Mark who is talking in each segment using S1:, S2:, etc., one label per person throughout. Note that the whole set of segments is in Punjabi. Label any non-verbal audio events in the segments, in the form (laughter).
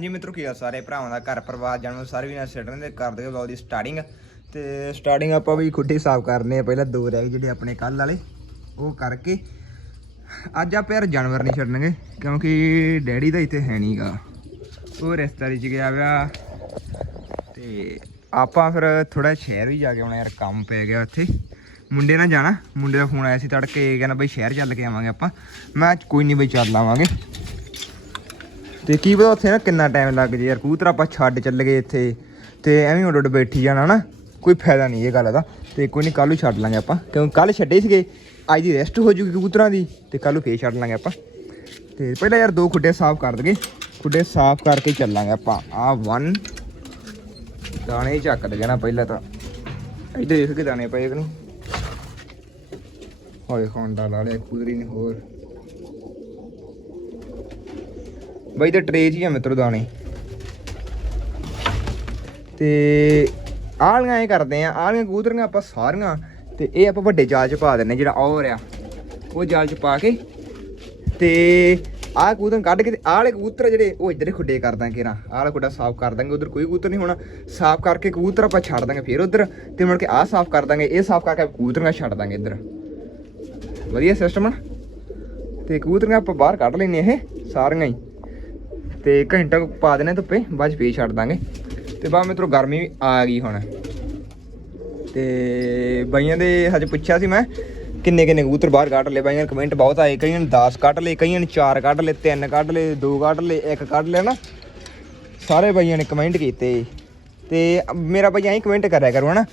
S1: ਜੀ ਮਿੱਤਰੋ, ਕੀ ਆ ਸਾਰੇ ਭਰਾਵਾਂ ਦਾ ਘਰ ਪਰਿਵਾਰ ਜਾਣੋ, ਸਾਰੇ ਵੀ ਨਾਲ ਸਿੱਟਣ ਦੇ ਕਰਦੇ ਦੇ ਵਲੌਗ ਦੀ ਸਟਾਰਟਿੰਗ ਤੇ ਸਟਾਰਟਿੰਗ ਆਪਾਂ ਵੀ ਖੁੱਡੇ ਸਾਫ਼ ਕਰਨੇ ਆ, ਪਹਿਲਾਂ ਦੋ ਰਹਿ ਗਏ ਜਿਹੜੇ ਆਪਣੇ ਕੱਲ ਵਾਲੇ, ਉਹ ਕਰਕੇ। ਅੱਜ ਆਪਾਂ ਯਾਰ ਜਾਨਵਰ ਨਹੀਂ ਛੱਡਣਗੇ, ਕਿਉਂਕਿ ਡੈਡੀ ਤਾਂ ਇੱਥੇ ਹੈ ਨਹੀਂਗਾ ਉਹ ਰਿਸ਼ਤੇਦਾਰੀ ਚ ਗਿਆ ਵਿਆ ਤੇ ਆਪਾਂ ਫਿਰ ਥੋੜਾ ਸ਼ਹਿਰ ਵੀ ਜਾ ਕੇ ਆਉਣਾ ਯਾਰ, ਕੰਮ ਪੈ ਗਿਆ ਉੱਥੇ। ਮੁੰਡੇ ਨਾਲ ਜਾਣਾ, ਮੁੰਡੇ ਦਾ ਫੋਨ ਆਇਆ ਸੀ ਤੜਕੇ, ਕਹਿੰਦਾ ਬਈ ਸ਼ਹਿਰ ਚੱਲ ਕੇ ਆਵਾਂਗੇ ਆਪਾਂ। ਮੈਂ ਕਿਹਾ ਕੋਈ ਨਹੀਂ ਬਈ ਚੱਲ ਆਵਾਂਗੇ। ਤੇ ਕੀ ਪਤਾ ਉੱਥੇ ਨਾ ਕਿੰਨਾ ਟਾਈਮ ਲੱਗ ਜੇ ਯਾਰ, ਕਬੂਤਰ ਆਪਾਂ ਛੱਡ ਚੱਲ ਗਏ ਇੱਥੇ ਤੇ ਐਵੇਂ ਉੱਡ ਉੱਡ ਬੈਠੀ ਜਾਣਾ ਨਾ ਕੋਈ ਫਾਇਦਾ ਨਹੀਂ ਇਹ ਗੱਲ ਦਾ ਤੇ ਕੋਈ ਨਹੀਂ ਕੱਲ ਨੂੰ ਛੱਡ ਲਾਂਗੇ ਆਪਾਂ ਕਿਉਂਕਿ ਕੱਲ ਛੱਡੇ ਸੀਗੇ, ਅੱਜ ਦੀ ਰੈਸਟ ਹੋ ਜੂਗੀ ਕਬੂਤਰਾਂ ਦੀ ਤੇ ਕੱਲ ਨੂੰ ਫੇਰ ਛੱਡ ਲਾਂਗੇ ਆਪਾਂ। ਤੇ ਪਹਿਲਾਂ ਯਾਰ ਦੋ ਖੁੱਡੇ ਸਾਫ਼ ਕਰ ਦਗੇ ਖੁੱਡੇ ਸਾਫ਼ ਕਰਕੇ ਚੱਲਾਂਗੇ ਆਪਾਂ, ਆ 1 ਦਾਣੇ ਹੀ ਚੱਕ ਦਗੇ ਨਾ ਪਹਿਲਾਂ ਤਾਂ ਇੱਧਰ ਦੇਖ ਕੇ ਦਾਣੇ ਪਏ ਇਹਨੂੰ ਹੋਏ ਖੌਂਡਾ ਲਾ ਲਿਆ ਕੁਦਰੀ ਨੇ ਹੋਰ। ਬਾਈ ਤੇ ਟਰੇ 'ਚ ਹੀ ਆ ਮਿੱਤਰੋ ਦਾਣੇ। ਤੇ ਆਲੀਆਂ ਇਹ ਕਰਦੇ ਆ, ਆਲੀਆਂ ਕਬੂਤਰੀਆਂ ਆਪਾਂ ਸਾਰੀਆਂ, ਤੇ ਇਹ ਆਪਾਂ ਵੱਡੇ ਜਾਲ 'ਚ ਪਾ ਦਿੰਨੇ ਜਿਹੜਾ ਔਰ ਆ ਉਹ ਜਾਲ 'ਚ ਪਾ ਕੇ, ਤੇ ਆਹ ਕਬੂਤਰ ਕੱਢ ਕੇ ਤੇ ਆਹ ਕਬੂਤਰ ਜਿਹੜੇ, ਉਹ ਇੱਧਰ ਹੀ ਖੁੱਡੇ ਕਰ ਦਾਂਗੇ ਨਾ ਆਲਾ ਵਾਲਾ ਖੁੱਡਾ ਸਾਫ਼ ਕਰ ਦਾਂਗੇ, ਉਧਰ ਕੋਈ ਕਬੂਤਰ ਨਹੀਂ ਹੋਣਾ। ਸਾਫ਼ ਕਰਕੇ ਕਬੂਤਰ ਆਪਾਂ ਛੱਡ ਦਾਂਗੇ ਫਿਰ ਉਧਰ, ਤੇ ਮੁੜ ਕੇ ਆਹ ਸਾਫ਼ ਕਰ ਦਾਂਗੇ, ਇਹ ਸਾਫ਼ ਕਰਕੇ ਕਬੂਤਰੀਆਂ ਛੱਡ ਦਾਂਗੇ ਇੱਧਰ। ਵਧੀਆ ਸਿਸਟਮ ਆ ਤੇ ਕਬੂਤਰੀਆਂ ਆਪਾਂ ਬਾਹਰ ਕੱਢ ਲੈਨੇ ਇਹ, ਸਾਰੀਆਂ ਹੀ। ਤੇ ਘੰਟਾ ਕੁ ਪਾ ਦੇਣੇ ਧੁੱਪੇ, ਬਾਅਦ ਚ ਫੇਰ ਛੱਡ ਦਾਂਗੇ। ਤੇ ਬਾਅਦ ਮਿੱਤਰੋ, ਗਰਮੀ ਆ ਗਈ ਹੁਣ। ਤੇ ਬਾਈਆਂ ਦੇ ਹਜੇ ਪੁੱਛਿਆ ਸੀ ਮੈਂ, ਕਿੰਨੇ ਕਿੰਨੇ ਕਬੂਤਰ ਬਾਹਰ ਕੱਢ ਲਏ? ਬਾਈਆਂ ਕਮੈਂਟ ਬਹੁਤ ਆਏ, ਕਈਆਂ ਨੇ 10 ਕੱਢ ਲਏ, ਕਈਆਂ ਨੇ 4 ਕੱਢ ਲਏ 3 ਕੱਢ ਲਏ 2 ਕੱਢ ਲਏ 1 ਕੱਢ ਲਿਆ ਨਾ। ਸਾਰੇ ਬਾਈਆਂ ਨੇ ਕਮੈਂਟ ਕੀਤੇ। ਤੇ ਮੇਰਾ ਬਾਈ ਐਂ ਕਮੈਂਟ ਕਰਿਆ ਕਰੋ, ਹਨਾ।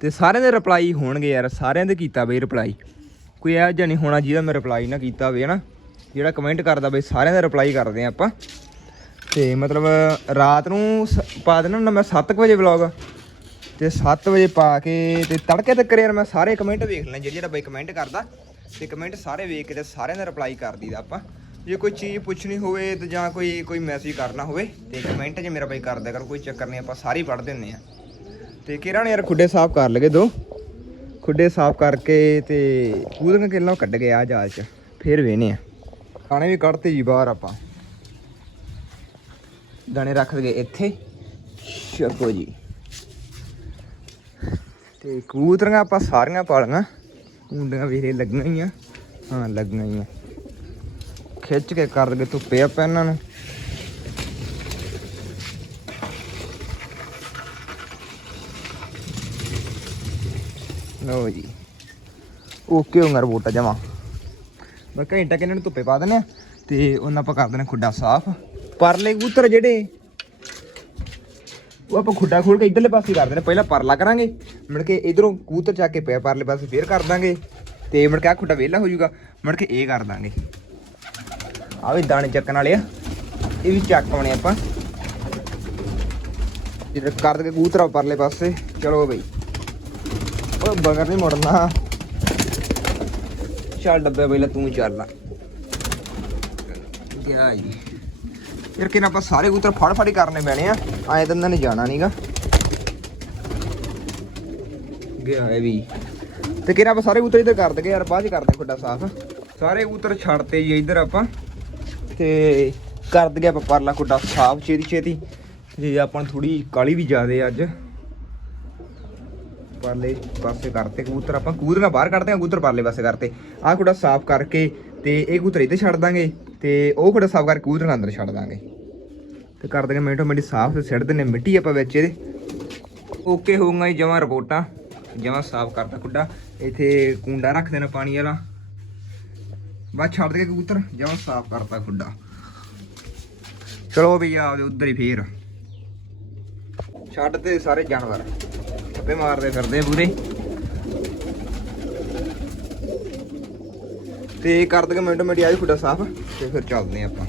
S1: ਤੇ ਸਾਰਿਆਂ ਦੇ ਰਿਪਲਾਈ ਹੋਣਗੇ ਯਾਰ, ਸਾਰਿਆਂ ਦੇ ਕੀਤਾ ਬਈ ਰਿਪਲਾਈ ਕੋਈ ਇਹੋ ਜਿਹਾ ਨਹੀਂ ਹੋਣਾ ਜਿਹਦਾ ਮੈਂ ਰਿਪਲਾਈ ਨਾ ਕੀਤਾ ਹੋਵੇ ਹਨਾ। ਜਿਹੜਾ ਕਮੈਂਟ ਕਰਦਾ ਬਈ, ਸਾਰਿਆਂ ਦਾ ਰਿਪਲਾਈ ਕਰਦੇ ਆ ਆਪਾਂ। ਤੇ ਮਤਲਬ, ਰਾਤ ਨੂੰ ਸ- ਪਾ ਦੇਣਾ ਹੁੰਦਾ ਮੈਂ 7 ਵਜੇ ਵਲੌਗ ਤੇ 7 ਵਜੇ ਪਾ ਕੇ, ਤੇ ਤੜਕੇ ਤੱਕ ਯਾਰ ਮੈਂ ਸਾਰੇ ਕਮੈਂਟ ਵੇਖ ਲੈਣੇ ਜਿਹੜਾ ਜਿਹੜਾ ਬਾਈ ਕਮੈਂਟ ਕਰਦਾ, ਤੇ ਕਮੈਂਟ ਸਾਰੇ ਵੇਖ ਕੇ ਤੇ ਸਾਰਿਆਂ ਦਾ ਰਿਪਲਾਈ ਕਰ ਦਈਦਾ ਆਪਾਂ। ਜੇ ਕੋਈ ਚੀਜ਼ ਪੁੱਛਣੀ ਹੋਵੇ ਤੇ ਜਾਂ ਕੋਈ ਕੋਈ ਮੈਸੇਜ ਕਰਨਾ ਹੋਵੇ, ਤੇ ਕਮੈਂਟ 'ਚ ਮੇਰਾ ਬਾਈ ਕਰ ਦਿਆ ਕਰ, ਕੋਈ ਚੱਕਰ ਨਹੀਂ, ਆਪਾਂ ਸਾਰੇ ਹੀ ਪੜ੍ਹ ਦਿੰਨੇ ਆ ਤੇ ਕਿਹੜਾ ਨੇ ਯਾਰ ਖੁੱਡੇ ਸਾਫ਼ ਕਰ ਲਗੇ ਦੋ? ਖੁੱਡੇ ਸਾਫ਼ ਕਰਕੇ ਤੇ ਕੂਦਨ ਕਿੱਲਾਂ ਕੱਢ ਗਿਆ ਆ ਜਾਲ 'ਚ, ਫੇਰ ਵੇਨੇ ਆ ਖਾਣੇ ਵੀ ਕੱਢਤੇ ਜੀ ਬਾਹਰ ਆਪਾਂ। ਦਾਣੇ ਰੱਖ ਦਗੇ ਇੱਥੇ। ਛਕੋ ਜੀ। ਤੇ ਕਬੂਤਰੀਆਂ ਆਪਾਂ ਸਾਰੀਆਂ ਪਾਲੀਆਂ ਕੁੰਡੀਆਂ ਵੀਰੇ ਲੱਗੀਆਂ ਹੀ ਆ ਹਾਂ, ਲੱਗੀਆਂ ਹੀ ਆ ਖਿੱਚ ਕੇ ਕਰ ਦਗੇ ਧੁੱਪੇ ਆਪਾਂ ਇਹਨਾਂ ਨੂੰ। ਲਓ ਜੀ। ਓਕੇ ਹੋਗਾ ਰਿਪੋਰਟ ਜਮਾ। ਬਸ ਘੰਟਾ ਕਿ ਇਹਨਾਂ ਨੂੰ ਧੁੱਪੇ ਪਾ ਦਿੰਦੇ ਆ? ਤੇ ਉਹਨਾਂ ਆਪਾਂ ਕਰ ਦਿੰਦੇ ਖੁੱਡਾ ਸਾਫ਼। ਪਰਲੇ ਕਬੂਤਰ ਜਿਹੜੇ, ਉਹ ਆਪਾਂ ਖੁੱਡਾ ਖੋਲ ਕੇ ਇਧਰਲੇ ਪਾਸੇ ਕਰ ਦਿੰਦੇ ਪਹਿਲਾਂ ਪਰਲਾ ਕਰਾਂਗੇ, ਮੁੜ ਕੇ ਇਧਰੋਂ ਕਬੂਤਰ ਚੱਕ ਕੇ ਪਿਆ ਪਰਲੇ ਪਾਸੇ ਫੇਰ ਕਰ ਦਾਂਗੇ। ਤੇ ਮੁੜ ਕੇ ਆ ਖੁੱਡਾ ਵਿਹਲਾ ਹੋ ਜਾਊਗਾ, ਮੁੜ ਕੇ ਇਹ ਕਰ ਦਾਂਗੇ। ਆ ਵੀ ਦਾਣੇ ਚੱਕਣ ਵਾਲੇ ਆ, ਇਹ ਵੀ ਚੱਕ ਪਾਉਣੇ ਆਪਾਂ। ਜਿਹੜਾ ਕਰ ਦੇ ਕਬੂਤਰ ਪਰਲੇ ਪਾਸੇ, ਚਲੋ ਬਈ। ਓਏ ਬਗਰ ਨਹੀਂ ਮੁੜਨਾ। ਚੱਲ ਡੱਬੇ ਪਹਿਲਾਂ ਤੂੰ ਚੱਲ ਲਾ। ਗਿਆ ਜੀ ਯਾਰ ਕਿਨ ਆਪਾਂ ਸਾਰੇ ਕਬੂਤਰ ਫੜ ਫੜ ਹੀ ਕਰਨੇ ਪੈਣੇ ਆ। ਐਂ ਤਾਂ ਇਹਨਾਂ ਨੇ ਜਾਣਾ ਨਹੀਂਗਾ ਗਿਆ ਇਹ ਵੀ। ਤੇ ਕਿਨ ਆਪਾਂ ਸਾਰੇ ਕਬੂਤਰ ਇੱਧਰ ਕਰ ਦਗੇ ਯਾਰ ਬਾਅਦ ਚ ਕਰਦੇ ਖੁੱਡਾ ਸਾਫ਼। ਸਾਰੇ ਕਬੂਤਰ ਛੱਡਤੇ ਜੀ ਇੱਧਰ ਆਪਾਂ। ਤੇ ਕਰ ਦਗੇ ਆਪਾਂ ਪਰਲਾ ਖੁੱਡਾ ਸਾਫ਼ ਛੇਤੀ ਛੇਤੀ ਤੇ ਆਪਾਂ ਥੋੜੀ ਕਾਲੀ ਵੀ ਜ਼ਿਆਦੇ ਅੱਜ। ਪਰਲੇ ਪਾਸੇ ਕਰਤੇ ਕਬੂਤਰ, ਆਪਾਂ ਕਬੂਤਰਾਂ ਬਾਹਰ ਕੱਢਦੇ ਆ ਕਬੂਤਰ ਪਰਲੇ ਪਾਸੇ ਕਰਤੇ ਆਹ ਖੁੱਡਾ ਸਾਫ਼ ਕਰਕੇ ਤੇ ਇਹ ਕਬੂਤਰ ਇੱਥੇ ਛੱਡ ਦਾਂਗੇ ਤੇ ਉਹ ਖੁੱਡਾ ਸਾਫ਼ ਕਰਕੇ ਕਬੂਤਰਾਂ ਅੰਦਰ ਛੱਡ ਦਾਂਗੇ। ਤੇ ਕਰ ਦਾਂਗੇ ਮਿੰਟੋ ਮਿੰਟੀ ਸਾਫ਼ ਤੇ ਸਿੱਟ ਦਿੰਨੇ ਮਿੱਟੀ ਆਪਾਂ ਵਿੱਚ ਇਹਦੇ। ਓਕੇ, ਹੋਊਗਾ ਜੀ ਜਮਾ ਰਿਪੋਰਟਾਂ। ਜਮਾ ਸਾਫ਼ ਕਰਤਾ ਖੁੱਡਾ ਇੱਥੇ ਕੁੰਡਾ ਰੱਖ ਦੇਣਾ ਪਾਣੀ ਵਾਲਾ। ਬਸ ਛੱਡ ਦੇ ਕਬੂਤਰ, ਜਮਾ ਸਾਫ਼ ਕਰਤਾ ਖੁੱਡਾ ਚਲੋ ਵੀ ਆ ਉਧਰ ਹੀ ਫੇਰ। ਛੱਡ ਤੇ ਸਾਰੇ ਜਾਨਵਰ। ਅੱਪੇ ਮਾਰਦੇ ਫਿਰਦੇ ਪੂਰੇ। ਤੇ ਕਰ ਦਗੇ ਮਿੰਟੋ ਮਿੰਟ ਆਈ ਖੁੱਡਾ ਸਾਫ਼, ਤੇ ਫਿਰ ਚੱਲਦੇ ਆਪਾਂ।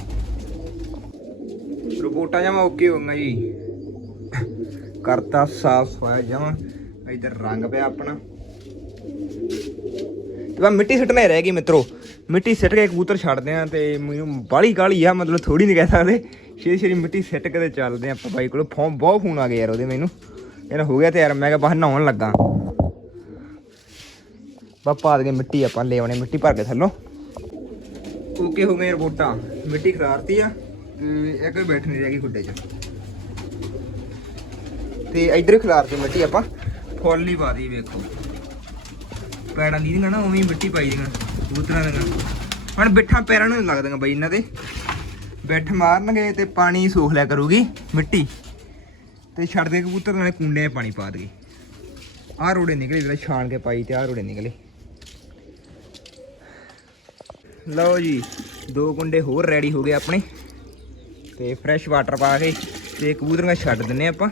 S1: ਰਿਪੋਰਟਾਂ ਜਮਾ ਓਕੇ ਹੋਊਗਾ ਜੀ। ਕਰਤਾ ਸਾਫ਼ ਸਫਾਇਆ ਜਮਾ, ਇਧਰ ਰੰਗ ਪਿਆ ਆਪਣਾ। ਤੇ ਬਾ ਮਿੱਟੀ ਸਿੱਟਣੇ ਰਹਿ ਗਈ ਮਿੱਤਰੋ। ਮਿੱਟੀ ਸਿੱਟ ਕੇ ਕਬੂਤਰ ਛੱਡਦੇ ਆ ਤੇ ਮੈਨੂੰ ਬਾਲੀ ਕਾਲੀ ਆ, ਮਤਲਬ ਥੋੜੀ ਨਹੀਂ ਕਹਿ ਸਕਦੇ। ਛੇਤੀ ਛੇਤੀ ਮਿੱਟੀ ਸਿੱਟ ਕੇ ਤੇ ਚੱਲਦੇ ਆ ਆਪਾਂ ਬਾਈ ਕੋਲ। ਫੋਨ, ਬਹੁਤ ਫੋਨ ਆ ਗਏ ਯਾਰ ਉਹਦੇ ਮੈਨੂੰ। ਇਹਨਾਂ ਹੋ ਗਿਆ ਤੇ ਯਾਰ ਮੈਂ ਕਿਹਾ ਬਾਹਰ ਨਹਾਉਣ ਲੱਗਾ। ਬਾ ਪਾ ਦੇ ਮਿੱਟੀ, ਆਪਾਂ ਲੈ ਆਉਣੇ ਮਿੱਟੀ ਭਰ ਕੇ ਥੱਲੋਂ। ਓਕੇ ਹੋ ਗਏ ਰਿਪੋਰਟਾਂ। ਮਿੱਟੀ ਖਰਾਰਤੀ ਆ, ਤੇ ਇੱਕ ਵੀ ਬੈਠ ਨਹੀਂ ਰਹਿ ਗਈ ਖੁੱਡੇ 'ਚ। ਤੇ ਇੱਧਰ ਖਿਲਾਰ ਕੇ ਮਿੱਟੀ ਆਪਾਂ। ਫੁੱਲ ਹੀ ਪਾ ਦੀ ਵੇਖੋ। ਪੈੜਾਂ ਦੀ ਨਾ, ਉਵੇਂ ਮਿੱਟੀ ਪਾਈ ਦੀਆਂ, ਕਬੂਤਰਾਂ ਦੀਆਂ। ਹੁਣ ਬਿੱਠਾਂ ਪੈਰਾਂ ਨੂੰ ਲੱਗਦੀਆਂ ਬਈ ਇਹਨਾਂ ਦੇ। ਬਿੱਠ ਮਾਰਨਗੇ ਤੇ ਪਾਣੀ ਸੋਖ ਲਿਆ ਕਰੂਗੀ ਮਿੱਟੀ। ਤੇ ਛੱਡ ਦੇ ਕਬੂਤਰ, ਨਾਲੇ ਕੁੰਡੇ 'ਚ ਪਾਣੀ ਪਾ ਦੇਗੀ ਆਹ ਰੋੜੇ ਨਿਕਲੇ, ਜਿਹੜਾ ਛਾਣ ਕੇ ਪਾਈ ਤੇ ਆਹ ਰੋੜੇ ਨਿਕਲੇ। ਲਓ ਜੀ, ਦੋ ਕੁੰਡੇ ਹੋਰ ਰੈਡੀ ਹੋ ਗਏ ਆਪਣੇ। ਤੇ ਫਰੈਸ਼ ਵਾਟਰ ਪਾ ਕੇ ਤੇ ਕਬੂਤਰੀਆਂ ਛੱਡ ਦਿੰਨੇ ਆਪਾਂ।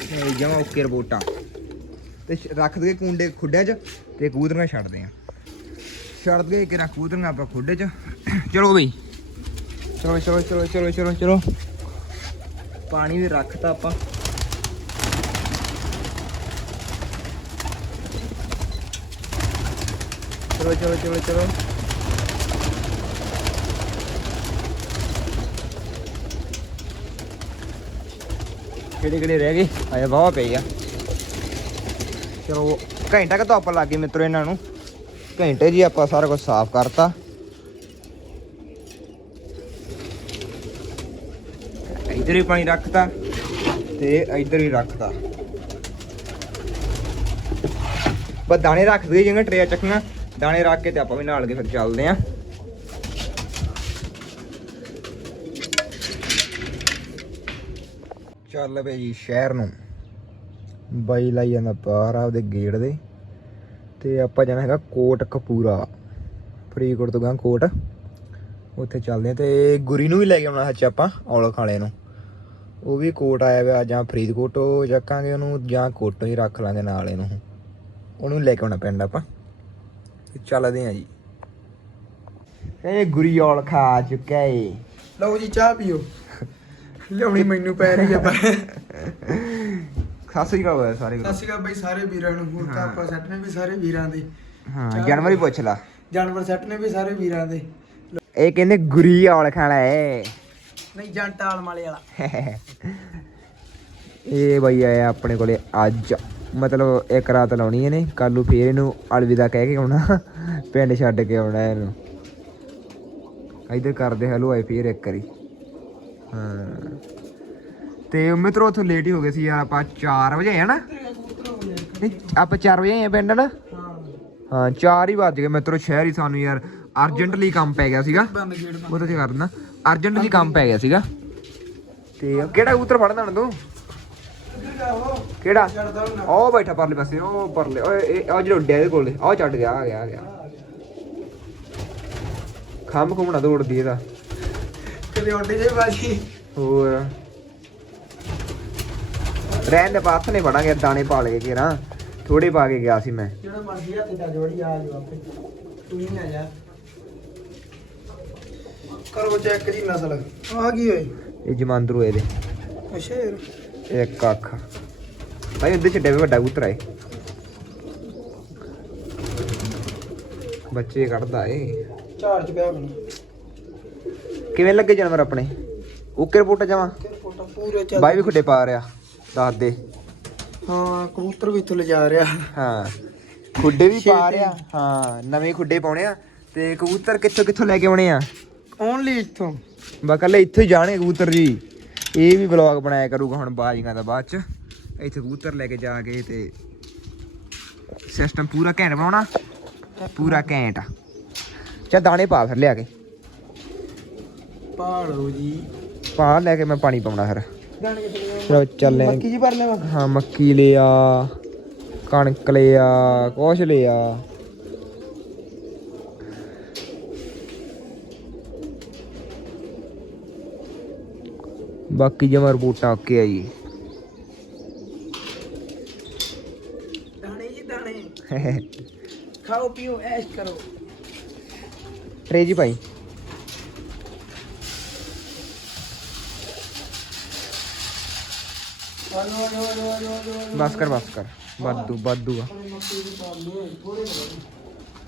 S1: ਤੇ ਜਮਾ ਓਕੇ ਰਿਪੋਰਟਾਂ ਤੇ ਰੱਖ ਦਈਏ ਕੁੰਡੇ ਖੁੱਡਿਆਂ 'ਚ ਤੇ ਕਬੂਤਰੀਆਂ ਛੱਡਦੇ ਆ। ਛੱਡ ਦਈਏ ਕਿ ਕਬੂਤਰੀਆਂ ਆਪਾਂ ਖੁੱਡੇ 'ਚ। ਚਲੋ ਬਈ। ਚਲੋ ਚਲੋ ਚਲੋ ਚਲੋ ਚਲੋ ਚਲੋ। ਪਾਣੀ ਵੀ ਰੱਖਤਾ ਆਪਾਂ। ਚਲੋ ਚਲੋ ਚਲੋ ਚਲੋ। ਕਿਹੜੇ ਕਿਹੜੇ ਰਹਿ ਗਏ? ਆਇਆ ਵਾਹ ਪਈ ਆ ਚਲੋ ਘੰਟਾ ਕੁ ਧੁੱਪ ਲੱਗ ਗਈ ਮਿੱਤਰੋ ਇਹਨਾਂ ਨੂੰ। ਘੰਟੇ ਜੀ ਆਪਾਂ ਸਾਰਾ ਕੁਝ ਸਾਫ਼ ਕਰਤਾ। ਇੱਧਰ ਹੀ ਪਾਣੀ ਰੱਖਤਾ ਤੇ ਇੱਧਰ ਹੀ ਰੱਖਤਾ। ਬਸ ਦਾਣੇ ਰੱਖ ਦਈਏ ਜਿਵੇਂ ਟਰੇਆ ਚੱਕਣਾ ਦਾਣੇ ਰੱਖ ਕੇ ਤੇ ਆਪਾਂ ਵੀ ਨਾਲ ਕੇ ਫਿਰ ਚੱਲਦੇ ਆਂ। ਚੱਲ ਪਏ ਜੀ ਸ਼ਹਿਰ ਨੂੰ। ਬਾਈ ਲਾਈ ਜਾਂਦਾ ਬਾਹਰ ਆਪਦੇ ਗੇਟ ਦੇ। ਤੇ ਆਪਾਂ ਜਾਣਾ ਹੈਗਾ ਕੋਟ ਕਪੂਰਾ ਫਰੀਦਕੋਟ ਤੋਂ ਗਾਂ ਕੋਟ। ਉੱਥੇ ਚੱਲਦੇ ਆ ਤੇ ਗੁਰੀ ਨੂੰ ਵੀ ਲੈ ਕੇ ਆਉਣਾ ਸੱਚ ਆਪਾਂ ਔਲਖ ਵਾਲੇ ਨੂੰ। ਉਹ ਵੀ ਕੋਟ ਆਇਆ ਹੋਇਆ ਜਾਂ ਫਰੀਦਕੋਟ ਚੱਕਾਂਗੇ ਉਹਨੂੰ ਜਾਂ ਕੋਟੋਂ ਹੀ ਰੱਖ ਲਾਂਗੇ ਨਾਲ ਇਹਨੂੰ। ਉਹਨੂੰ ਲੈ ਕੇ ਆਉਣਾ ਪਿੰਡ ਆਪਾਂ। ਤੇ ਚੱਲਦੇ ਆ ਜੀ। ਇਹ ਗੁਰੀ ਔਲਖ ਆ ਚੁੱਕਾ ਏ।
S2: ਲਓ ਜੀ ਚਾਹ ਪੀਓ। ਲਿਆਉਣੀ ਮੈਨੂੰ ਪੈ ਰਹੀ ਆ ਪਰ। (laughs)
S1: ਸਤਿ ਸ੍ਰੀ ਅਕਾਲ ਹੋਇਆ ਸਾਰੇ
S2: ਸਤਿ ਸ਼੍ਰੀ ਅਕਾਲ ਬਈ ਸਾਰੇ ਵੀਰਾਂ ਨੂੰ। ਹੁਣ ਤਾਂ। ਆਪਾਂ ਸੈੱਟ ਨੇ ਵੀ ਸਾਰੇ ਵੀਰਾਂ ਦੇ।
S1: ਹਾਂ ਜਨਵਰੀ ਪੁੱਛ ਲਾ।
S2: ਜਾਨਵਰ ਸੈੱਟ ਨੇ ਵੀ ਸਾਰੇ ਵੀਰਾਂ ਦੇ।
S1: ਇਹ ਕਹਿੰਦੇ ਗੁਰੀ ਔਲਖ ਵਾਲਾ ਏ
S2: ਨਹੀਂ ਜੰਟ ਆਲਮ ਵਾਲੇ (laughs)
S1: ਇਹ ਬਈ ਆਇਆ ਆਪਣੇ ਕੋਲੇ ਅੱਜ। ਮਤਲਬ ਇੱਕ ਰਾਤ ਲਾਉਣੀ ਇਹਨੇ। ਕੱਲ ਨੂੰ ਫੇਰ ਇਹਨੂੰ ਅਲਵਿਦਾ ਕਹਿ ਕੇ ਆਉਣਾ। ਪਿੰਡ ਛੱਡ ਕੇ ਆਉਣਾ ਇਹਨੂੰ। ਇਧਰ ਕਰਦੇ ਹਲੋ ਆਏ ਫੇਰ ਇੱਕ ਵਾਰੀ। ਹਾਂ। ਤੇ ਮਿੱਤਰੋ ਉੱਥੋਂ ਲੇਟ ਹੀ ਹੋ ਗਏ ਸੀ ਯਾਰ ਆਪਾਂ 4 ਵਜੇ ਆਏ ਨਾ? ਨਹੀਂ, ਆਪਾਂ 4 ਵਜੇ ਆਏ ਆ ਪਿੰਡ ਨਾ
S2: ਹਾਂ
S1: ਹਾਂ 4 ਹੀ ਵੱਜ ਗਏ ਮਿੱਤਰੋ ਸ਼ਹਿਰ ਹੀ ਸਾਨੂੰ ਯਾਰ ਅਰਜੈਂਟਲੀ ਕੰਮ ਪੈ ਗਿਆ ਸੀਗਾ। ਉਹ ਤਾਂ ਕੀ ਕਰਨਾ ਅਰਜੈਂਟਲੀ ਕੰਮ ਪੈ ਗਿਆ ਸੀਗਾ। ਤੇ ਕਿਹੜਾ ਕਬੂਤਰ ਫੜਦਾ ਹੁਣ ਤੂੰ? ਕਿਹੜਾ? ਉਹ ਬੈਠਾ ਪਰਲੇ ਪਾਸੇ ਉਹ ਪਰਲੇ ਓਏ ਇਹ ਆ ਜਿਹੜਾ ਉੱਡਿਆ ਇਹਦੇ ਕੋਲੇ ਉਹ ਛੱਡ ਗਿਆ ਆ ਗਿਆ ਆ ਗਿਆ। ਖੰਭ ਘੁੰਮਣਾ ਦੌੜਦੀ ਇਹਦਾ।
S2: ਕਦੇ ਉੱਡੇ ਜੇ ਬਾਜੀ।
S1: ਹੋਰ। ਰਹਿਣ ਦੇ ਪਾਸ ਨੇ ਵੜਾਂਗੇ ਦਾਣੇ ਪਾ ਲਏ ਕਿਰਾਂ ਥੋੜੇ ਪਾ ਕੇ ਗਿਆ ਸੀ ਮੈਂ।
S2: ਜਿਹੜਾ ਮਰਜ਼ੀ ਹੱਥ ਚ ਜੋੜੀ ਆ ਆਪੇ। ਤੂੰ ਹੀ ਆ ਜਾ। ਕਰੋ ਚੈੱਕ ਜੀ ਨਸਲ ਆ ਗਈ ਓਏ।
S1: ਇਹ ਜਮਾਂਦਰੂ ਇਹਦੇ।
S2: ਅੱਛਾ ਯਾਰ।
S1: ਇੱਕ ਅੱਖ ਭਾਈ ਉਹਦੇ ਛੱਡੇ ਵੀ ਵੱਡਾ ਕਬੂਤਰ ਆਏ ਬੱਚੇ ਕੱਢਦਾ ਏ।
S2: ਚਾਰ ਚ ਪਿਆ ਬਣਾ
S1: ਕਿਵੇਂ ਲੱਗੇ ਜਾਨਵਰ ਆਪਣੇ? ਓਕੇ ਰਿਪੋਰਟ ਜਾਵਾਂ ਬਾਈ ਵੀ ਖੁੱਡੇ ਪਾ ਰਿਆ ਦੱਸ ਦੇ।
S2: ਹਾਂ ਕਬੂਤਰ ਵੀ ਇੱਥੋਂ ਲਿਜਾ ਰਿਹਾ।
S1: ਹਾਂ ਖੁੱਡੇ ਵੀ ਪਾ ਰਿਆ ਹਾਂ ਨਵੇਂ ਖੁੱਡੇ ਪਾਉਣੇ ਆ। ਤੇ ਕਬੂਤਰ ਕਿੱਥੋਂ ਕਿੱਥੋਂ ਲੈ ਕੇ ਆਉਣੇ ਆ?
S2: ਓਨਲੀ ਇੱਥੋਂ।
S1: ਬਾ ਕੱਲੇ ਇੱਥੇ ਹੀ ਜਾਣੇ ਕਬੂਤਰ ਜੀ। ਇਹ ਵੀ ਵਲੌਗ ਬਣਾਇਆ ਕਰੂਗਾ ਹੁਣ ਬਾਜੀਆਂ ਦਾ ਬਾਅਦ ਚ। ਇੱਥੇ ਕਬੂਤਰ ਲੈ ਕੇ ਜਾ ਕੇ ਤੇ ਸਿਸਟਮ ਪੂਰਾ ਘੈਂਟ ਬਣਾਉਣਾ। ਪੂਰਾ ਘੈਂਟ ਚਾ ਦਾਣੇ ਪਾ ਫਿਰ ਲਿਆ ਕੇ।
S2: ਪਾੜੋ ਜੀ।
S1: ਪਾ ਲੈ ਕੇ ਮੈਂ ਪਾਣੀ ਪਾਉਣਾ ਫਿਰ। ਚਲੋ ਚੱਲੇ
S2: ਮੱਕੀ ਜੀ ਭਰ ਲੈਵਾ
S1: ਹਾਂ ਮੱਕੀ ਲਿਆ ਕਣਕ ਲਿਆ ਕੁਛ ਲਿਆ ਬਾਕੀ ਜਮਾ ਰਿਪੋਰਟਾਂ ਓਕੇ ਆ ਜੀ
S2: ਦਾਣੇ ਜੀ ਦਾਣੇ। (laughs) ਖਾਓ ਪੀਓ ਐਸ਼ ਕਰੋ।
S1: ਟਰੇ ਜੀ ਭਾਈ
S2: ਆਲੋ ਆਲੋ ਆਲੋ ਆਲੋ ਆਲੋ
S1: ਬਸ ਕਰ ਬਸ ਕਰ ਵਾਧੂ ਵਾਧੂ ਆ
S2: ਮੱਕੀ ਦੀ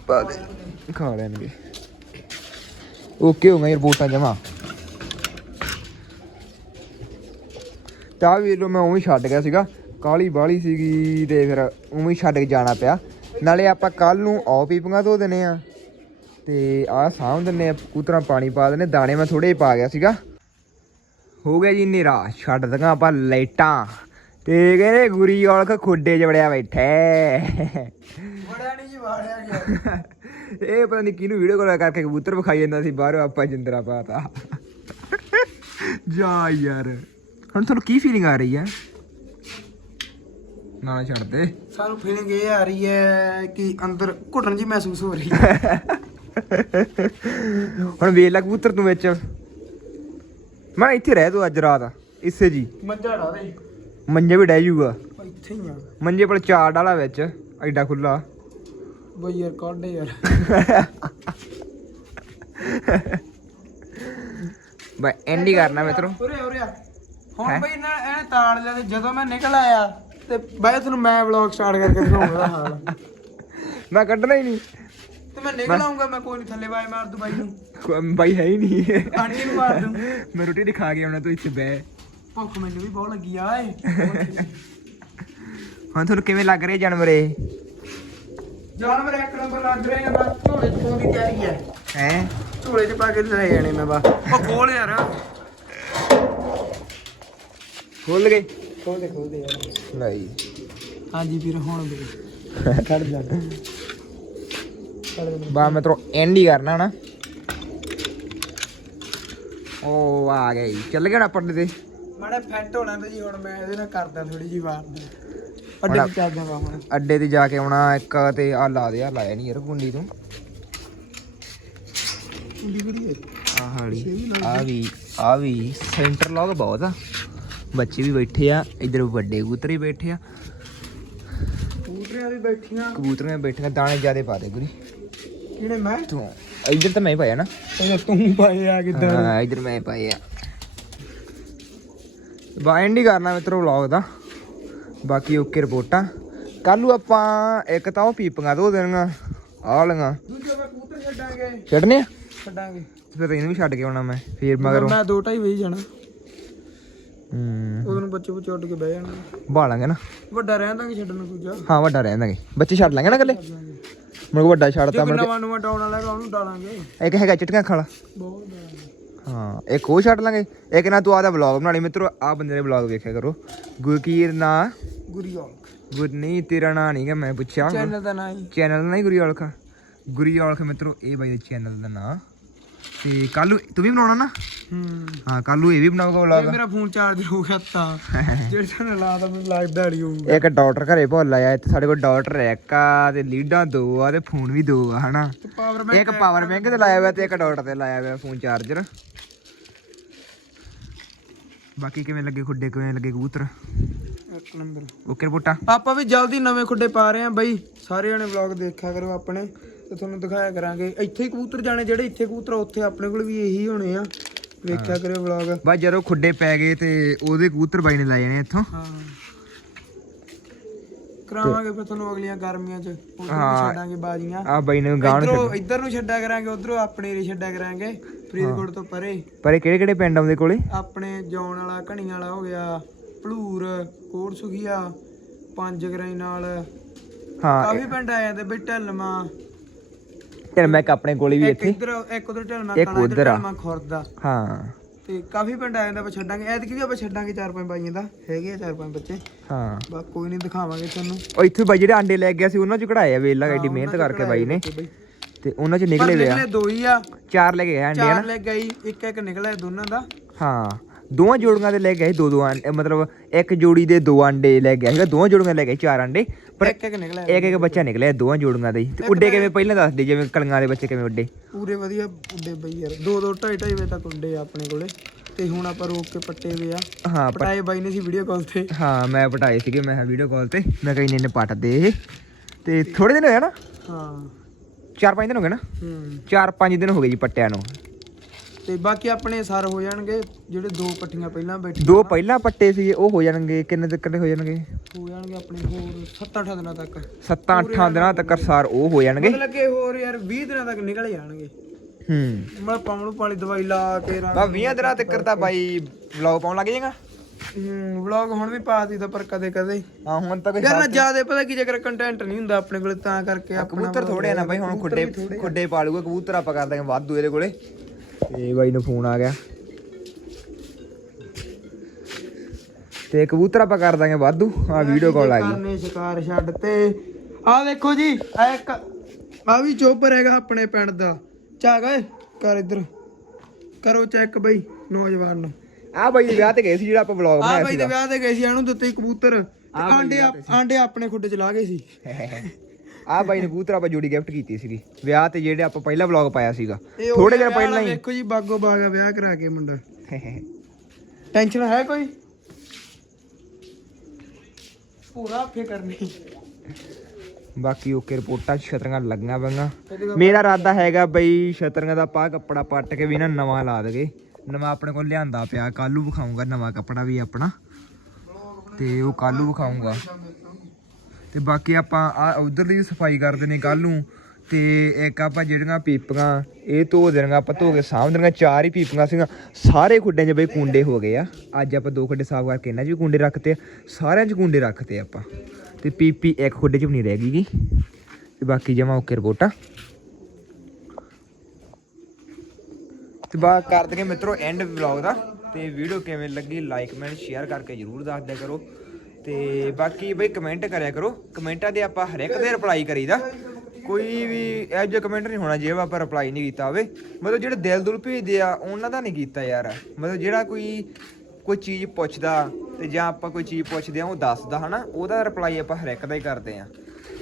S2: ਪਾ
S1: ਦੇ ਖਾ ਲੈਣਗੇ ਓਕੇ ਹੋ ਗਈ ਰਿਪੋਰਟਾਂ ਜਮਾ ਤਾਂ ਵੀ ਲੋ ਮੈਂ ਉਵੇਂ ਛੱਡ ਗਿਆ ਸੀਗਾ ਕਾਲੀ ਬਾਲੀ ਸੀਗੀ ਤੇ ਫਿਰ ਉਵੇਂ ਛੱਡ ਕੇ ਜਾਣਾ ਪਿਆ ਨਾਲੇ ਆਪਾਂ ਕੱਲ ਨੂੰ ਆਉ ਪੀਪੀਆਂ ਧੋ ਦਿੰਨੇ ਆ ਤੇ ਆਹ ਸਾਂਭ ਦਿੰਨੇ ਆ ਕੂਤਰਾਂ ਪਾਣੀ ਪਾ ਦਿੰਨੇ ਦਾਣੇ ਮੈਂ ਥੋੜੇ ਪਾ ਗਿਆ ਸੀਗਾ ਹੋ ਗਿਆ ਜੀ ਹਨੇਰਾ। ਛੱਡ ਦਗਾ ਆਪਾਂ ਲਾਈਟਾਂ। ਤੇ ਕਹਿੰਦੇ ਗੁਰੀ ਔਲਖ ਖੁੱਡੇ 'ਚ ਵੜਿਆ ਬੈਠਾ।
S2: ਬੜਾ ਨਹੀਂ ਜੀ ਵਾੜਿਆ ਗਿਆ।
S1: ਇਹ ਪਤਾ ਨਹੀਂ ਕਿਹਨੂੰ ਵੀਡੀਓ ਕਾਲ ਕਰਕੇ ਕਬੂਤਰ ਵਿਖਾਈ ਜਾਂਦਾ ਸੀ ਬਾਹਰੋਂ ਆਪਾਂ ਜਿੰਦਰਾ ਪਾਤਾ। ਜਾ ਯਾਰ। ਹੁਣ ਤੁਹਾਨੂੰ ਕੀ ਫੀਲਿੰਗ ਆ ਰਹੀ ਹੈ? ਨਾ ਛੱਡ ਦੇ।
S2: ਸਾਨੂੰ ਫੀਲਿੰਗ ਇਹ ਆ ਰਹੀ ਹੈ ਕਿ ਅੰਦਰ ਘੁੱਟਣ ਜੀ ਮਹਿਸੂਸ ਹੋ ਰਹੀ ਹੈ।
S1: ਹੁਣ ਵੇਖ ਲੈ ਕਬੂਤਰ ਤੂੰ ਵਿੱਚ। ਮੈਂ ਇੱਥੇ ਰਹਿ ਤੂੰ ਅੱਜ ਰਾਤ ਇਸੇ ਜੀ।
S2: ਮੰਜਾ ਡਾ ਦੇ।
S1: ਮੰਜੇ ਵੀ ਡਹਿ ਜੂਗਾ।
S2: ਇੱਥੇ ਹੀ ਆ।
S1: ਮੰਜੇ ਪਰ ਚਾਰ ਡਾਲਾ ਵਿੱਚ ਐਡਾ ਖੁੱਲਾ
S2: ਬਈ ਯਾਰ ਕੱਢ ਯਾਰ।
S1: ਬਈ ਐਂਡੀ ਕਰਨਾ ਮਿੱਤਰੋ।
S2: ਉਰੇ ਉਰੇ ਆ। ਹੁਣ? ਬਈ ਇਹਨਾਂ ਇਹਨੇ ਤਾੜ ਲਿਆ ਤੇ ਜਦੋਂ ਮੈਂ ਨਿਕਲ ਆਇਆ ਤੇ ਬਾਈ ਤੁਹਾਨੂੰ ਮੈਂ ਵਲੌਗ ਸਟਾਰਟ ਕਰਕੇ ਦਿਖਾਉਂਗਾ ਦਾ ਹਾਲ।
S1: ਮੈਂ ਕੱਢਣਾ ਹੀ ਨਹੀਂ।
S2: ਤੇ ਮੈਂ ਨਿਕਲ ਆਉਂਗਾ ਮੈਂ ਕੋਈ ਨਹੀਂ ਥੱਲੇ ਵਾਏ ਮਾਰ ਦੂ ਬਾਈ ਨੂੰ।
S1: ਕੋਈ- ਬਾਈ ਹੈ ਹੀ ਨਹੀਂ।
S2: ਆਂਟੀ ਨੂੰ ਮਾਰ ਦੂੰ।
S1: ਮੈਂ ਰੋਟੀ ਨਹੀਂ ਖਾ ਕੇ ਆਉਣਾ ਤੂੰ ਇੱਥੇ ਬਹਿ।
S2: ਭੁੱਖ ਮੈਨੂੰ ਵੀ ਬਹੁਤ ਲੱਗੀ ਆ ਏ
S1: ਹੁਣ ਤੁਹਾਨੂੰ ਕਿਵੇਂ ਲੱਗ ਰਿਹਾ ਜਾਨਵਰ? ਇਹ
S2: ਜਾਨਵਰ ਇੱਕ ਨੰਬਰ ਲੱਗ ਰਹੇ ਨੇ ਬਸ ਝੋਲੇ ਚ ਪਾਉਣ ਦੀ ਤਿਆਰੀ ਹੈ
S1: ਹੈ?
S2: ਝੋਲੇ ਚ ਪਾ ਕੇ ਲੈ ਜਾਣੇ ਮੈਂ ਬਸ। ਉਹ ਖੋਲ ਯਾਰ।
S1: ਖੁੱਲ ਗਏ?
S2: ਖੋਲ ਦੇ ਖੋਲ ਦੇ ਯਾਰ।
S1: ਲਈ
S2: ਹਾਂਜੀ ਵੀਰ ਹੁਣ ਵੀ। (laughs) ਖੜ ਜਾ।
S1: ਬਾ ਮੈਂ ਤੇਰੋ ਐਂਡ ਹੀ ਕਰਨਾ ਨਾ ਉਹ ਆ ਗਈ ਚੱਲ ਗਿਆ ਨਾ ਪੱਡੇ ਤੇ
S2: ਮਾੜਾ ਫੈਟ ਹੋਣਾ ਤੇ ਜੀ ਹੁਣ ਮੈਂ ਇਹਦੇ ਨਾਲ ਕਰਦਾ ਥੋੜੀ ਜੀ ਵਾਰ ਅੱਡੇ ਵਿੱਚ ਆ ਜਾਵਾਂ ਹੁਣ।
S1: ਅੱਡੇ ਤੇ ਜਾ ਕੇ ਆਉਣਾ ਇੱਕ ਤੇ ਆ ਲਾ ਦੇ ਆ ਲਾਇਆ ਨਹੀਂ ਯਾਰ ਗੁੰਡੀ ਤੂੰ।
S2: ਕੁੰਡੀ ਕੁੜੀ
S1: ਆਹ ਵਾਲੀ ਆ ਵੀ ਆ ਵੀ ਸੈਂਟਰ ਲੌਗ ਬਹੁਤ ਆ। ਬੱਚੇ ਵੀ ਬੈਠੇ ਆ ਇਧਰ ਵੱਡੇ ਕਬੂਤਰ ਵੀ ਬੈਠੇ ਆ।
S2: ਕੂਟਰੀਆਂ ਵੀ ਬੈਠੀਆਂ।
S1: ਕਬੂਤਰੀਆਂ ਬੈਠੀਆਂ ਦਾਣੇ ਜ਼ਿਆਦੇ ਪਾ ਦੇ ਗੁਰੀ।
S2: ਕਿਹੜੇ ਮੈਂ?
S1: ਤੂੰ ਇਧਰ ਤਾਂ ਮੈਂ ਹੀ ਪਾਇਆ ਨਾ।
S2: ਉਹ ਤੂੰ ਪਾਏ ਆ ਕਿੱਦਾਂ
S1: ਹਾਂ ਇਧਰ ਮੈਂ ਪਾਏ ਆ। ਹੀ ਕਰਨਾ ਮਿੱਤਰੋ ਵਲੌਗ ਦਾ। ਬਾਕੀ ਓਕੇ ਰਿਪੋਰਟਾਂ। ਕੱਲ ਨੂੰ ਆਪਾਂ ਇੱਕ ਤਾਂ ਉਹ ਪੀਪੀਆਂ ਧੋ ਦੇਣੀਆਂ ਆਹ ਲਈਆਂ।
S2: ਦੂਜੇ ਮੈਂ ਕਬੂਤਰ ਛੱਡਾਂਗੇ।
S1: ਛੱਡਨੇ ਆ?
S2: ਛੱਡਾਂਗੇ।
S1: ਫਿਰ ਇਹਨੂੰ ਵੀ ਛੱਡ ਕੇ ਆਉਣਾ ਮੈਂ ਫੇਰ ਮਗਰੋਂ।
S2: ਮੈਂ ਦੋ ਢਾਈ ਵਜੇ ਜਾਣਾ।
S1: ਹੂੰ।
S2: ਉਦੋਂ ਨੂੰ ਬੱਚੇ ਬੱਚੇ ਉੱਡ ਕੇ ਬਹਿ ਜਾਣਗੇ
S1: ਬਾਲਾਂਗੇ ਨਾ।
S2: ਵੱਡਾ ਰਹਿੰਦਾਂਗੇ ਛੱਡਣ ਨੂੰ ਦੂਜਾ।
S1: ਹਾਂ ਵੱਡਾ ਰਹਿੰਦਾਂਗੇ ਬੱਚੇ ਛੱਡ ਲਾਂਗੇ ਨਾ ਇਕੱਲੇ? ਮੁੜ ਕੇ ਵੱਡਾ ਛੱਡਤਾ
S2: ਜੇ ਨਵਾਂ ਨਵਾਂ ਡਾਉਣ ਵਾਲਾ ਹੈਗਾ ਉਹਨੂੰ ਡਾਲਾਂਗੇ।
S1: ਇੱਕ ਹੈਗਾ ਚਿਟਕਾਂ ਖਾਲਾ।
S2: ਬਹੁਤ
S1: ਹਾਂ ਇੱਕ ਉਹ ਛੱਡ ਲਾਂਗੇ। ਇੱਕ ਨਾ ਤੂੰ ਆਦਾ ਵਲੌਗ ਬਣਾ ਲਈ ਮਿੱਤਰੋ ਆ ਬੰਦੇ ਦੇ ਵਲੌਗ ਵੇਖਿਆ ਕਰੋ। ਗੁਰਕੀਰ ਨਾ।
S2: ਗੁਰੀਓ
S1: ਗੁਰ ਨਹੀਂ ਤੇਰਾ ਨਾਂ ਨਹੀਂਗਾ ਮੈਂ ਪੁੱਛਿਆ।
S2: ਚੈਨਲ ਦਾ ਨਾਂ ਹੀ।
S1: ਚੈਨਲ ਦਾ ਨਹੀਂ ਗੁਰੀ ਔਲਖ। ਗੁਰੀ ਔਲਖ ਮਿੱਤਰੋ ਇਹ ਬਾਈ ਦੇ ਚੈਨਲ ਦਾ ਨਾਂ। ਤੇ ਕੱਲ ਨੂੰ ਤੂੰ ਵੀ ਬਣਾਉਣਾ ਨਾ?
S2: ਹੂੰ।
S1: ਹਾਂ ਕੱਲ ਨੂੰ ਇਹ ਵੀ ਬਣਾਊਗਾ ਵਲੌਗ
S2: ਮੇਰਾ ਫੋਨ ਚਾਰਜ ਹੋ ਗਿਆ ਤਾਂ। (laughs) ਜਿਹੜਾ ਤੁਹਾਨੂੰ ਲਾਦਾ ਮੈਨੂੰ ਲੱਗਦਾ ਨਹੀਂ ਹੋਊਗਾ।
S1: ਇੱਕ ਡਾਕਟਰ ਘਰੇ ਭੁੱਲ ਆਇਆ ਤੇ ਸਾਡੇ ਕੋਲ ਡਾਕਟਰ ਇੱਕ ਆ ਤੇ ਲੀਡਾਂ ਦੋ ਆ ਤੇ ਫੋਨ ਵੀ ਦੋ ਆ ਹਨਾ?
S2: ਪਾਵਰ
S1: ਇੱਕ ਪਾਵਰ ਬੈਂਕ ਤੇ ਲਾਇਆ ਹੋਇਆ ਤੇ ਇੱਕ ਡਾਕਟਰ ਤੇ ਲਾਇਆ ਹੋਇਆ ਫੋਨ ਚਾਰਜਰ ਬਾਕੀ ਕਿਵੇਂ ਲੱਗੇ ਖੁੱਡੇ ਕਿਵੇਂ ਲੱਗੇ ਕਬੂਤਰ?
S2: ਇੱਕ ਨੰਬਰ।
S1: ਓਕੇ ਰਿਪੋਰਟਾਂ।
S2: ਆਪਾਂ ਵੀ ਜਲਦੀ ਨਵੇਂ ਖੁੱਡੇ ਪਾ ਰਹੇ ਆਂ ਬਾਈ। ਸਾਰੇ ਜਣੇ ਵਲੌਗ ਦੇਖਿਆ ਕਰੋ ਆਪਣੇ। ਤੇ ਤੁਹਾਨੂੰ ਦਿਖਾਇਆ ਕਰਾਂਗੇ। ਇੱਥੇ ਹੀ ਕਬੂਤਰ ਜਾਣੇ ਜਿਹੜੇ ਇੱਥੇ ਕਬੂਤਰ ਆ, ਉੱਥੇ ਆਪਣੇ ਕੋਲ ਵੀ ਇਹੀ ਹੋਣੇ ਆ। ਵੇਖਿਆ ਕਰਿਓ ਵਲੌਗ
S1: ਬਸ ਜਦੋਂ ਖੁੱਡੇ ਪੈ ਗਏ ਤੇ ਉਹਦੇ ਕਬੂਤਰ ਬਾਈ ਨੇ ਲੈ ਜਾਣੇ ਇੱਥੋਂ।
S2: ਹਾਂ। ਕਰਾਵਾਂਗੇ ਫਿਰ ਤੁਹਾਨੂੰ ਅਗਲੀਆਂ ਗਰਮੀਆਂ 'ਚ। ਉੱਧਰ
S1: ਹਾਂ।
S2: ਛੱਡਾਂਗੇ ਬਾਜੀਆਂ।
S1: ਆ ਬਾਈ ਨੇ ਗਾਣ
S2: ਇਧਰੋਂ ਇੱਧਰ ਨੂੰ ਛੱਡਿਆ ਕਰਾਂਗੇ ਉਧਰੋਂ ਆਪਣੇ ਏਰੀਏ ਛੱਡਿਆ ਕਰਾਂਗੇ। ਫਰੀਦਕੋਟ ਤੋਂ ਪਰੇ।
S1: ਪਰ ਇਹ ਕਿਹੜੇ ਕਿਹੜੇ ਪਿੰਡ ਆਉਂਦੇ ਕੋਲੇ?
S2: ਆਪਣੇ ਜੌਣ ਵਾਲਾ ਘਣੀ ਵਾਲਾ ਹੋ ਗਿਆ। ਭਲੂਰ ਕੋਟ ਸੁਖੀਆ ਪੰਜ ਗਰਾਈ ਨਾਲ।
S1: ਹਾਂ
S2: ਕਾਫੀ ਪਿੰਡ ਆ ਜਾਂਦੇ ਬਈ ਢਲਮਾ
S1: ਇੱਕ ਆਪਣੇ ਕੋਲੇ ਵੀ
S2: ਇੱਕ
S1: ਇੱਥੇ।
S2: ਇੱਧਰ ਇੱਕ ਉਧਰ ਢਲਮਾ
S1: ਇੱਕ ਉੱਧਰ ਆ।
S2: ਖੁਰਦਾ
S1: ਹਾਂ।
S2: ਤੇ ਕਾਫੀ ਪਿੰਡ ਆ ਜਾਂਦੇ ਆਪਾਂ ਛੱਡਾਂਗੇ। ਐਤਕੀ ਵੀ ਆਪਾਂ ਛੱਡਾਂਗੇ ਚਾਰ ਪੰਜ ਬਾਈਆਂ ਦਾ। ਹੈਗੇ ਆ ਚਾਰ ਪੰਜ ਬੱਚੇ।
S1: ਹਾਂ।
S2: ਬਸ ਕੋਈ ਨਹੀਂ ਦਿਖਾਵਾਂਗੇ ਤੁਹਾਨੂੰ।
S1: ਉਹ ਇੱਥੇ ਬਾਈ ਜਿਹੜੇ ਆਂਡੇ ਲੈ ਗਿਆ ਸੀ ਉਹਨਾਂ ਚ ਕਢਾਏ ਆ ਵੇਲਾ ਐਡੀ ਮਿਹਨਤ ਕਰਕੇ ਬਾਈ ਨੇ। ਤੇ ਉਹਨਾਂ ਚ ਨਿਕਲੇ ਵੇ ਆ।
S2: ਨਿਕਲੇ ਦੋ ਹੀ ਆ।
S1: ਚਾਰ ਲੈ ਕੇ ਆਂਡੇ
S2: ਚਾਰ
S1: ਹਨਾ?
S2: ਲੈ ਗਈ ਇੱਕ ਇੱਕ ਨਿਕਲਿਆ ਦੋਨਾਂ ਦਾ।
S1: ਹਾਂ। ਦੋਵਾਂ ਜੋੜੀਆਂ ਦੇ ਲੈ ਗਏ ਦੋ ਦੋ ਆਂਡੇ ਮਤਲਬ ਇੱਕ ਜੋੜੀ ਦੇ ਦੋ ਆਂਡੇ ਲੈ ਗਿਆ ਸੀਗਾ ਦੋਵਾਂ ਜੋੜੀਆਂ ਲੈ ਗਏ ਚਾਰ ਆਂਡੇ ਪਰ
S2: ਇੱਕ ਇੱਕ ਨਿਕਲਿਆ
S1: ਇੱਕ ਇੱਕ ਬੱਚਾ ਨਿਕਲਿਆ ਦੋਵਾਂ ਜੋੜੀਆਂ ਦੇ ਹੀ। ਤੇ ਉੱਡੇ ਕਿਵੇਂ ਪਹਿਲਾਂ ਦੱਸ ਦੇ ਜਿਵੇਂ ਕਲੀਆਂ ਦੇ ਬੱਚੇ ਕਿਵੇਂ ਉੱਡੇ।
S2: ਪੂਰੇ ਵਧੀਆ ਉੱਡੇ ਬਈ ਯਾਰ। ਦੋ ਦੋ ਢਾਈ ਢਾਈ ਵਜੇ ਤੱਕ ਉੱਡੇ ਆ ਆਪਣੇ ਕੋਲੇ। ਤੇ ਹੁਣ ਆਪਾਂ ਰੋਕ ਕੇ ਪੱਟੇ ਵੇ ਆ।
S1: ਹਾਂ ਪ-
S2: ਪਟਾਏ ਬਾਈ ਨੇ ਸੀ ਵੀਡੀਓ ਕਾਲ ਤੇ।
S1: ਹਾਂ ਮੈਂ ਪਟਾਏ ਸੀਗੇ ਮੈਂ ਵੀਡੀਓ ਕਾਲ ਤੇ ਮੈਂ ਕਹੀ ਨੇ ਪੱਟ ਦੇ ਇਹ। ਤੇ ਥੋੜੇ ਦਿਨ ਹੋਇਆ ਨਾ?
S2: ਹਾਂ।
S1: ਚਾਰ ਪੰਜ ਦਿਨ ਹੋ ਗਏ ਨਾ?
S2: ਹੂੰ।
S1: ਚਾਰ ਪੰਜ ਦਿਨ ਹੋ ਗਏ ਜੀ ਪੱਟਿਆਂ ਨੂੰ।
S2: ਤੇ ਬਾਕੀ ਆਪਣੇ ਸਰ ਹੋ ਜਾਣਗੇ ਜਿਹੜੇ ਦੋ ਪੱਟੀਆਂ ਪਹਿਲਾਂ ਬੈਠੇ
S1: ਦੋ ਪਹਿਲਾਂ ਪੱਟੇ ਸੀ ਉਹ ਹੋ ਜਾਣਗੇ ਕਿੰਨੇ ਤੱਕ ਦੇ ਹੋ ਜਾਣਗੇ?
S2: ਹੋ ਜਾਣਗੇ ਆਪਣੇ ਹੋਰ 7-8 ਦਿਨਾਂ ਤੱਕ।
S1: 7-8 ਦਿਨਾਂ ਤੱਕ ਸਾਰ ਉਹ ਹੋ ਜਾਣਗੇ।
S2: ਮਤਲਬ ਕਿ ਹੋਰ ਯਾਰ 20 ਦਿਨਾਂ ਤੱਕ ਨਿਕਲ ਜਾਣਗੇ।
S1: ਹੂੰ।
S2: ਮੈਂ ਪਾਵਣੂ ਪਾਲੀ ਦਵਾਈ ਲਾ ਕੇ ਰਾਂ
S1: ਬਾ 20 ਦਿਨਾਂ ਤੱਕ ਤਾਂ ਬਾਈ ਵਲੌਗ ਪਾਉਣ ਲੱਗ ਜਾਏਗਾ।
S2: ਹੂੰ ਵਲੌਗ ਹੁਣ ਵੀ ਪਾ ਦਿੱਤਾ ਪਰ ਕਦੇ ਕਦੇ।
S1: ਹਾਂ ਹੁਣ ਤਾਂ ਕੋਈ
S2: ਯਾਰ ਨਾ ਜ਼ਿਆਦਾ ਪਤਾ ਕੀ ਜੇਕਰ ਕੰਟੈਂਟ ਨਹੀਂ ਹੁੰਦਾ ਆਪਣੇ ਕੋਲ ਤਾਂ ਕਰਕੇ ਆਪਣਾ
S1: ਕਬੂਤਰ ਥੋੜੇ ਆ ਨਾ ਬਾਈ ਹੁਣ ਖੁੱਡੇ ਖੁੱਡੇ ਪਾਲੂਗਾ ਕਬੂਤਰ ਆਪਾਂ ਕਰ ਦਾਂਗੇ ਵਾਧੂ ਇਹਦੇ ਕੋਲੇ। ਤੇ ਬਾਈ ਨੂੰ ਫੋਨ ਆ ਗਿਆ। ਤੇ ਕਬੂਤਰ ਆਪਾਂ ਕਰ ਦਾਂਗੇ ਵਾਧੂ। ਆ ਵੀਡੀਓ ਕਾਲ ਆ ਗਈ।
S2: ਕਰਨੇ ਸ਼ਿਕਾਰ ਛੱਡ ਤੇ। ਆ ਦੇਖੋ ਜੀ ਆ ਇੱਕ ਆ ਵੀ ਚੋਪਰ ਹੈਗਾ ਆਪਣੇ ਪਿੰਡ ਦਾ। ਝਾਗ ਓਏ ਕਰ ਇੱਧਰ। ਕਰੋ ਚੈੱਕ ਬਈ ਨੌਜਵਾਨ ਨੂੰ।
S1: ਆ ਬਾਈ ਦੇ ਵਿਆਹ ਤੇ ਗਏ ਸੀ ਜਿਹੜਾ ਆਪਾਂ ਵਲੌਗ
S2: ਆ
S1: ਬਣਾਇਆ
S2: ਬਈ ਦੇ ਵਿਆਹ ਤੇ ਗਏ ਸੀ ਇਹਨੂੰ ਦਿੱਤੇ ਸੀ ਕਬੂਤਰ। ਤੇ ਆਂਡੇ ਆਂਡੇ ਆਪਣੇ ਖੁੱਡੇ ਚ ਲਾ ਗਏ ਸੀ। (laughs)
S1: ਆ ਬਾਈ ਨੇ ਕਬੂਤਰ ਆਪਾਂ ਜੋੜੀ ਗਿਫਟ ਕੀਤੀ ਸੀਗੀ। ਵਿਆਹ ਤੇ ਜਿਹੜੇ ਆਪਾਂ ਪਹਿਲਾ ਵਲੌਗ ਪਾਇਆ ਸੀਗਾ।
S2: ਇਹ
S1: ਥੋੜੇ ਦਿਨ
S2: ਵਿਆਹ ਵਾਲਾ
S1: ਪਹਿਲਾਂ ਹੀ।
S2: ਵੇਖੋ ਜੀ ਬਾਗੋ ਬਾਗਾ ਵਿਆਹ ਕਰਾ ਕੇ ਮੁੰਡਾ। (laughs) ਟੈਨਸ਼ਨ ਹੈ ਕੋਈ? ਪੂਰਾ ਫੇ ਕਰਨੀ।
S1: ਬਾਕੀ ਓਕੇ ਰਿਪੋਰਟਾਂ 'ਚ ਛਤਰੀਆਂ ਲੱਗੀਆਂ ਪਈਆਂ। ਮੇਰਾ ਇਰਾਦਾ ਹੈਗਾ ਬਈ ਛਤਰੀਆਂ ਦਾ ਪਾ ਕੱਪੜਾ ਪੱਟ ਕੇ ਵੀ ਨਾ ਨਵਾਂ ਲਾ ਦਗੇ ਨਵਾਂ ਆਪਣੇ ਕੋਲ ਲਿਆਂਦਾ ਪਿਆ ਕੱਲੂ ਵਿਖਾਉਂਗਾ ਨਵਾਂ ਕੱਪੜਾ ਵੀ ਆਪਣਾ। ਤੇ ਉਹ ਕੱਲੂ ਵਿਖਾਉਂਗਾ ਤੇ ਬਾਕੀ ਆਪਾਂ ਆ ਉਧਰ ਦੀ ਸਫ਼ਾਈ ਕਰਦੇ ਨੇ ਕੱਲ ਨੂੰ ਤੇ ਇੱਕ ਆਪਾਂ ਜਿਹੜੀਆਂ ਪੀਪੀਆਂ, ਇਹ ਧੋ ਦੇਣੀਆਂ, ਆਪਾਂ ਧੋ ਕੇ ਸਾਂਭ ਦੇਣੀਆਂ, ਚਾਰ ਹੀ ਪੀਪੀਆਂ ਸੀਗੀਆਂ। ਸਾਰੇ ਖੁੱਡਿਆਂ 'ਚ ਬਈ ਕੁੰਡੇ ਹੋ ਗਏ ਆ। ਅੱਜ ਆਪਾਂ ਦੋ ਖੁੱਡੇ ਸਾਫ਼ ਕਰਕੇ ਇਹਨਾਂ 'ਚ ਵੀ ਕੁੰਡੇ ਰੱਖਤੇ ਆ। ਸਾਰਿਆਂ 'ਚ ਕੁੰਡੇ ਰੱਖਤੇ ਆਪਾਂ। ਤੇ ਪੀਪੀ ਇੱਕ ਖੁੱਡੇ 'ਚ ਵੀ ਨਹੀਂ ਰਹਿ ਗਈਗੀ ਤੇ ਬਾਕੀ ਜਮਾ ਓਕੇ ਰਿਪੋਰਟਾਂ। ਤੇ ਬਾ ਕਰ ਦਗੇ ਮਿੱਤਰੋ ਐਂਡ ਵਲੌਗ ਦਾ। ਤੇ ਵੀਡੀਓ ਕਿਵੇਂ ਲੱਗੀ ਲਾਈਕ ਕਮੈਂਟ ਸ਼ੇਅਰ ਕਰਕੇ ਜਰੂਰ ਦੱਸ ਦਿਆ ਕਰੋ। ਤੇ ਬਾਕੀ ਬਈ ਕਮੈਂਟ ਕਰਿਆ ਕਰੋ। ਕਮੈਂਟਾਂ ਦੇ ਆਪਾਂ ਹਰ ਇੱਕ ਦੇ ਰਿਪਲਾਈ ਕਰੀਦਾ। ਕੋਈ ਵੀ ਇਹੋ ਜਿਹਾ ਕਮੈਂਟ ਨਹੀਂ ਹੋਣਾ ਜੇ ਆਪਾਂ ਰਿਪਲਾਈ ਨਹੀਂ ਕੀਤਾ ਹੋਵੇ। ਮਤਲਬ ਜਿਹੜੇ ਦਿਲ ਦੁਲ ਭੇਜਦੇ ਆ, ਉਹਨਾਂ ਦਾ ਨਹੀਂ ਕੀਤਾ ਯਾਰ। ਮਤਲਬ ਜਿਹੜਾ ਕੋਈ ਕੋਈ ਚੀਜ਼ ਪੁੱਛਦਾ ਤੇ ਜਾਂ ਆਪਾਂ ਕੋਈ ਚੀਜ਼ ਪੁੱਛਦੇ ਆ, ਉਹ ਦੱਸਦਾ ਹਨਾ। ਉਹਦਾ ਰਿਪਲਾਈ ਆਪਾਂ ਹਰ ਇੱਕ ਦਾ ਹੀ ਕਰਦੇ ਆ।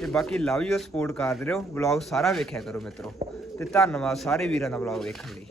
S1: ਤੇ ਬਾਕੀ ਲਵ ਯੂ ਸਪੋਰਟ ਕਰਦੇ ਰਹੋ। ਵਲੌਗ ਸਾਰਾ ਵੇਖਿਆ ਕਰੋ ਮਿੱਤਰੋ। ਤੇ ਧੰਨਵਾਦ ਸਾਰੇ ਵੀਰਾਂ ਦਾ ਵਲੌਗ ਵੇਖਣ ਲਈ।